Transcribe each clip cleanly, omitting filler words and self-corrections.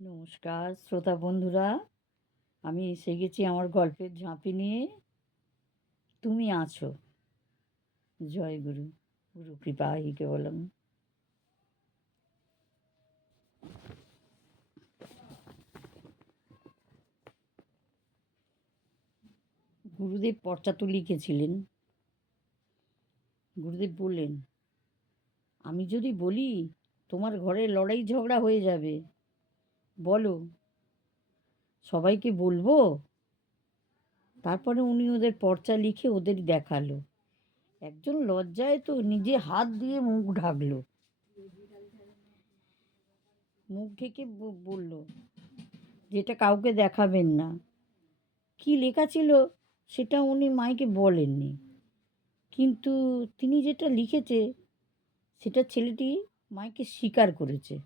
নমস্কার শ্রোতা বন্ধুরা, আমি এসে গেছি আমার গল্পের ঝাঁপি নিয়ে। তুমি আছো। জয় গুরু। গুরু কৃপা হি কেবলম। গুরুদেব পর্চাতু লিখেছিলেন। গুরুদেব বললেন, আমি যদি বলি তোমার ঘরে লড়াই ঝগড়া হয়ে যাবে, বলো সবাইকে বলবো? তারপরে উনি ওদের পর্চা লিখে ওদের দেখালো। একজন লজ্জায় তো নিজে হাত দিয়ে মুখ ঢাকলো, মুখ ঢেকে বলল, যেটা কাউকে দেখাবেন না। কি লেখা ছিল সেটা উনি মাইকে বলেননি, কিন্তু তিনি যেটা লিখেছে সেটা ছেলেটি মাইকে স্বীকার করেছে।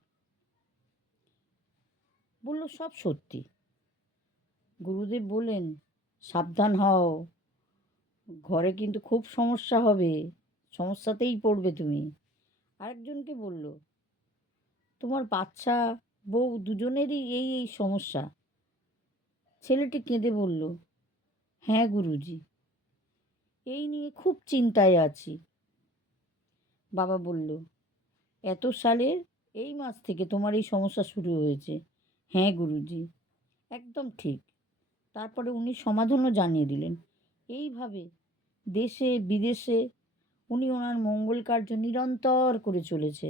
বলল সব সত্যি। গুরুদেব বললেন, সাবধান হও, ঘরে কিন্তু খুব সমস্যা হবে, সমস্যাতেই পড়বে তুমি। আরেকজনকে বলল, তোমার বাচ্চা বউ দুজনেরই এই এই সমস্যা। ছেলেটি কেঁদে বলল, হ্যাঁ গুরুজি, এই নিয়ে খুব চিন্তায় আছি। বাবা বলল, এত সালের এই মাস থেকে তোমার এই সমস্যা শুরু হয়েছে? হ্যাঁ গুরুজি, একদম ঠিক। তারপরে উনি সমাধানও জানিয়ে দিলেন। এইভাবে দেশে বিদেশে উনি ওনার মঙ্গল কার্য নিরন্তর করে চলেছে।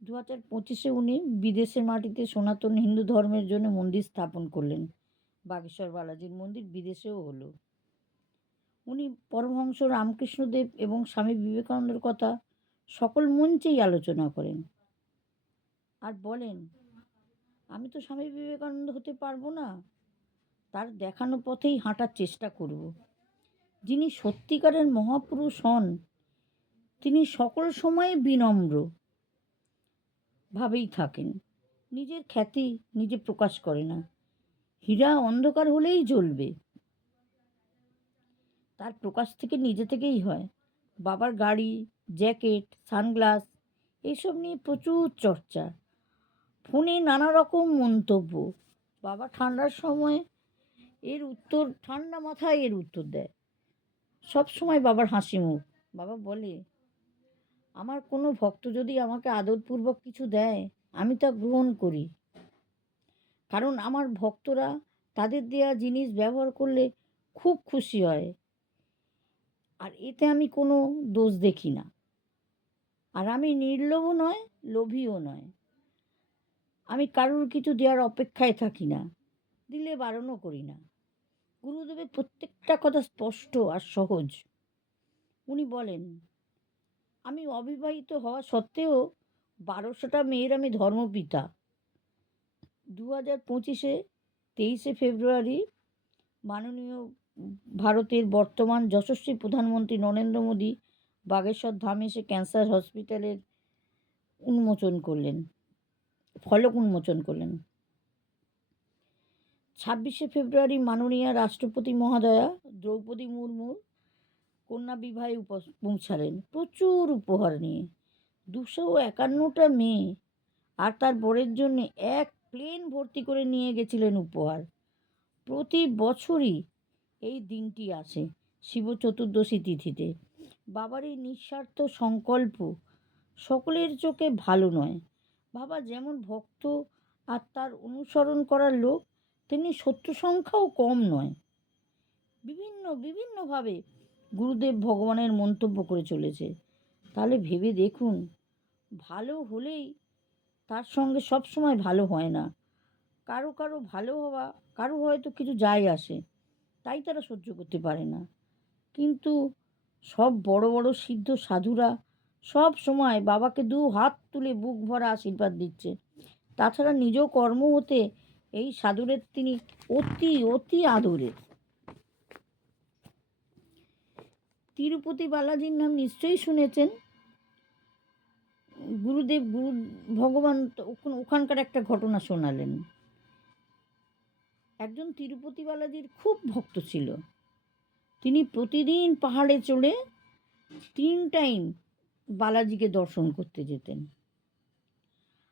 2025-এ উনি বিদেশের মাটিতে সনাতন হিন্দু ধর্মের জন্য মন্দির স্থাপন করলেন। বাগেশ্বর বালাজির মন্দির বিদেশেও হলো। উনি পরমহংস রামকৃষ্ণদেব এবং স্বামী বিবেকানন্দের কথা সকল মঞ্চেই আলোচনা করেন আর বলেন, আমি তো স্বামী বিবেকানন্দ হতে পারবো না, তার দেখানো পথেই হাঁটার চেষ্টা করব। যিনি সত্যিকারের মহাপুরুষ হন, তিনি সকল সময়ে বিনম্র ভাবেই থাকেন। নিজের খ্যাতি নিজে প্রকাশ করে না। হীরা অন্ধকার হলেই জ্বলবে, তার প্রকাশ থেকে নিজে থেকেই হয়। বাবার গাড়ি, জ্যাকেট, সানগ্লাস এইসব নিয়ে প্রচুর চর্চা, ফোনে নানা রকম মন্তব্য। বাবা ঠান্ডার সময় ঠান্ডা মাথায় এর উত্তর দেয়। সব সময় বাবার হাসি মুখ। বাবা বলে, আমার কোনো ভক্ত যদি আমাকে আদরপূর্বক কিছু দেয়, আমি তা গ্রহণ করি, কারণ আমার ভক্তরা তাদের দেয়া জিনিস ব্যবহার করলে খুব খুশি হয়, আর এতে আমি কোনো দোষ দেখি না। আর আমি নির্লোভ নয়, লোভীও নয়। আমি কারুর কিছু দেওয়ার অপেক্ষায় থাকি না, দিলে বারণও করি না। গুরুদেবের প্রত্যেকটা কথা স্পষ্ট আর সহজ। উনি বলেন, আমি অবিবাহিত হওয়া সত্ত্বেও 1200টা মেয়ের আমি ধর্মপিতা। 2025-এ 23শে ফেব্রুয়ারি মাননীয় ভারতের বর্তমান যশস্বী প্রধানমন্ত্রী নরেন্দ্র মোদী বাগেশ্বর ধামে এসে ক্যান্সার হসপিটালের ফলক উন্মোচন করলেন। 26শে ফেব্রুয়ারি মাননীয় রাষ্ট্রপতি মহোদয়া দ্রৌপদী মুর্মুর কন্যা বিবাহে পৌঁছালেন প্রচুর উপহার নিয়ে। 251টা মেয়ে আর তার বরের জন্য এক প্লেন ভর্তি করে নিয়ে গেছিলেন উপহার। প্রতি বছরই এই দিনটি আসে শিব চতুর্দশী তিথিতে। বাবার এই নিঃস্বার্থ সংকল্প সকলের চোখে ভালো নয়। বাবা যেমন ভক্ত আর তার অনুসরণ করার লোক, তেমনি শত্রু সংখ্যাও কম নয়। বিভিন্নভাবে গুরুদেব ভগবানের মন্তব্য করে চলেছে। তাহলে ভেবে দেখুন, ভালো হলেই তার সঙ্গে সব সময় ভালো হয় না। কারো ভালো হওয়া, কারো হয়তো কিছু যায় আসে, তাই তারা সহ্য করতে পারে না। কিন্তু সব বড় বড় সিদ্ধ সাধুরা সব সময় বাবাকে দু হাত তুলে বুক ভরা আশীর্বাদ দিচ্ছে। তাছাড়া নিজ কর্ম হতে এই সাধুরের তিনি অতি অতি আদরের। তিরুপতি বালাজির নাম নিশ্চয়ই শুনেছেন। গুরু ভগবান ওখানকার একটা ঘটনা শোনালেন। একজন তিরুপতি বালাজির খুব ভক্ত ছিল। তিনি প্রতিদিন পাহাড়ে চড়ে 3 টাইম বালাজিকে দর্শন করতে যেতেন।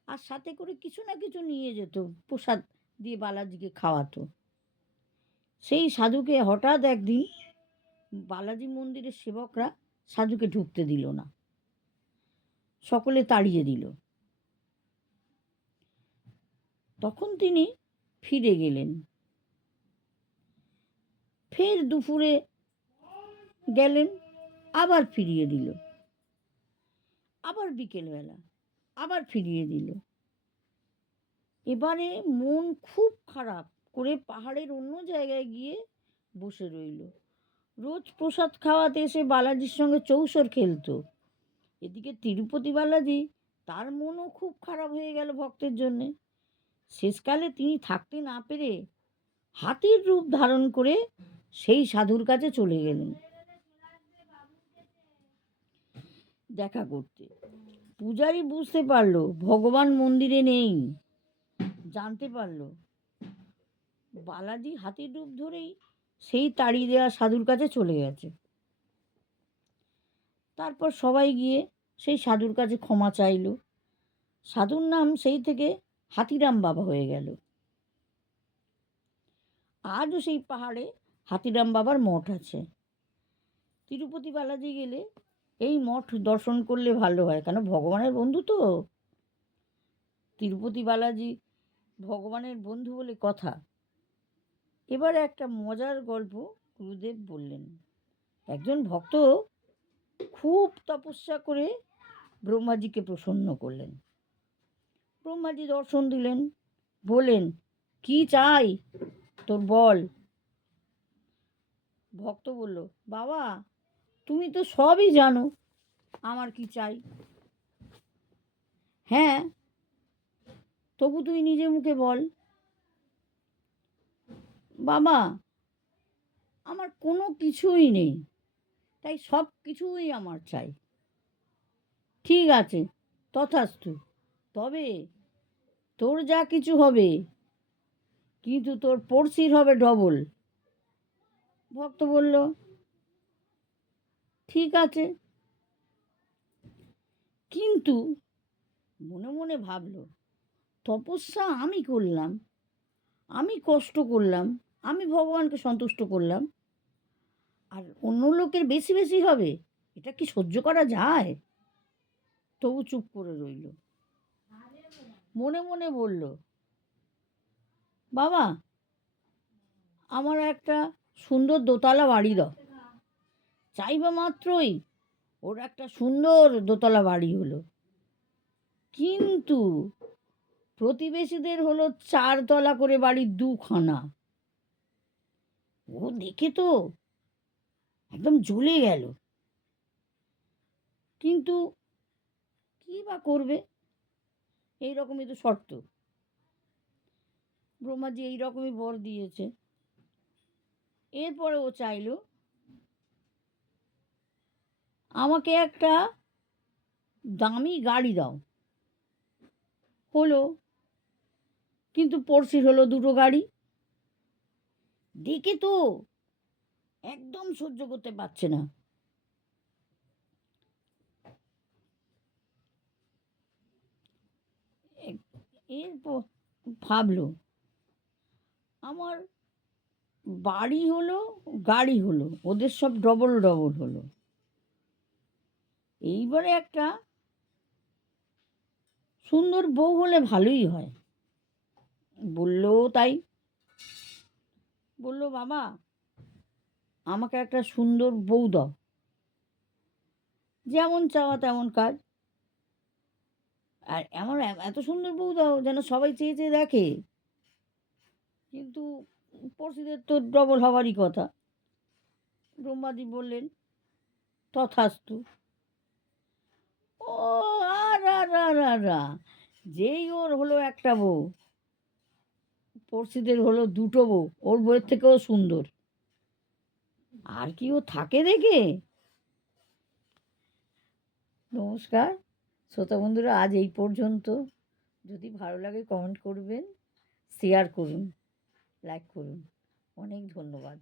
আর সাথে করে কিছু না কিছু নিয়ে যেত, প্রসাদ দিয়ে বালাজিকে খাওয়াতো। সেই সাধুকে হঠাৎ একদিন বালাজি মন্দিরের সেবকরা সাধুকে ঢুকতে দিল না, সকলে তাড়িয়ে দিল। তখন তিনি ফিরে গেলেন। ফের দুপুরে গেলেন, আবার ফিরিয়ে দিল। আবার বিকেলবেলা আবার ফিরিয়ে দিল। এবারে মন খুব খারাপ করে পাহাড়ের অন্য জায়গায় গিয়ে বসে রইল। রোজ প্রসাদ খাওয়াতে এসে বালাজির সঙ্গে চৌসর খেলতো। এদিকে তিরুপতি বালাজি, তার মনও খুব খারাপ হয়ে গেল ভক্তের জন্যে। শেষকালে তিনি থাকতে না পেরে হাতির রূপ ধারণ করে সেই সাধুর কাছে চলে গেলেন দেখা করতে। পূজারী বুঝতে পারলো ভগবান মন্দিরে নেই। জানতে পারলো বালাজি হাতির রূপ ধরেই সেই তাড়িয়ে দেওয়া সাধুর কাছে চলে গেছে। তারপর সবাই গিয়ে সেই সাধুর কাছে ক্ষমা চাইল। সাধুর নাম সেই থেকে হাতিরাম বাবা হয়ে গেল। আজও সেই পাহাড়ে হাতিরাম বাবার মঠ আছে। তিরুপতি বালাজি গেলে এই মঠ দর্শন করলে ভালো হয়, কেন ভগবানের বন্ধু তো। তিরুপতি বালাজি ভগবানের বন্ধু বলে কথা। এবারে একটা মজার গল্প গুরুদেব বললেন। একজন ভক্ত খুব তপস্যা করে ব্রহ্মাজিকে প্রসন্ন করলেন। ব্রহ্মাজি দর্শন দিলেন, বলেন, কি চাই তোর বল। ভক্ত বলল, বাবা তুমি তো সবই জানো, আমার কি চাই। হ্যাঁ, তবু তুই নিজে মুখে বল। বাবা আমার কোনো কিছুই নেই, তাই সব কিছুই আমার চাই। ঠিক আছে, তথাস্তু। তবে তোর যা কিছু হবে, কিন্তু তোর পড়শির হবে ডবল। ভক্ত বলল, ঠিক আছে। কিন্তু মনে মনে ভাবলো, তপস্যা আমি করলাম, আমি কষ্ট করলাম, আমি ভগবানকে সন্তুষ্ট করলাম, আর অন্য লোকের বেশি বেশি হবে, এটা কি সহ্য করা যায়? তবু চুপ করে রইল। মনে মনে বলল, বাবা আমার একটা সুন্দর দোতলা বাড়ি দাও। চাইবা মাত্রই ওর একটা সুন্দর দোতলা বাড়ি হলো। কিন্তু প্রতিবেশীদের হলো 4 তলা করে বাড়ি, 2খানা। ও দেখে তো একদম জ্বলে গেল। কিন্তু কি বা করবে, এইরকমই তো শর্ত। ব্রহ্মাজি এইরকমই বর দিয়েছে। এরপরে ও চাইলো, আমাকে একটা দামি গাড়ি দাও। হলো, কিন্তু পড়শির হলো 2টো গাড়ি। দেখে তো একদম সহ্য করতে পারছে না। এরপর ভাবলো, আমার বাড়ি হলো, গাড়ি হলো, ওদের সব ডবল ডবল হলো। এইবারে একটা সুন্দর বউ হলে ভালোই হয়। বললো তাই। বলল, বাবা আমাকে একটা সুন্দর বউ দাও, যেমন চাওয়া তেমন কাজ। আর আমার এত সুন্দর বউ দাও যেন সবাই চেয়ে চেয়ে দেখে। কিন্তু পড়শিদের তো ডবল হওয়ারই কথা। ব্রহ্মাজি বললেন, তথাস্তু। ও আর আর আর আর আর। যেই ওর হলো একটা বউ, পড়শিদের হলো 2টো বউ, ওর বউয়ের থেকেও সুন্দর। আর কি ও থাকে দেখে। নমস্কার শ্রোতা বন্ধুরা, আজ এই পর্যন্ত। যদি ভালো লাগে কমেন্ট করবেন, শেয়ার করুন, লাইক করুন। অনেক ধন্যবাদ।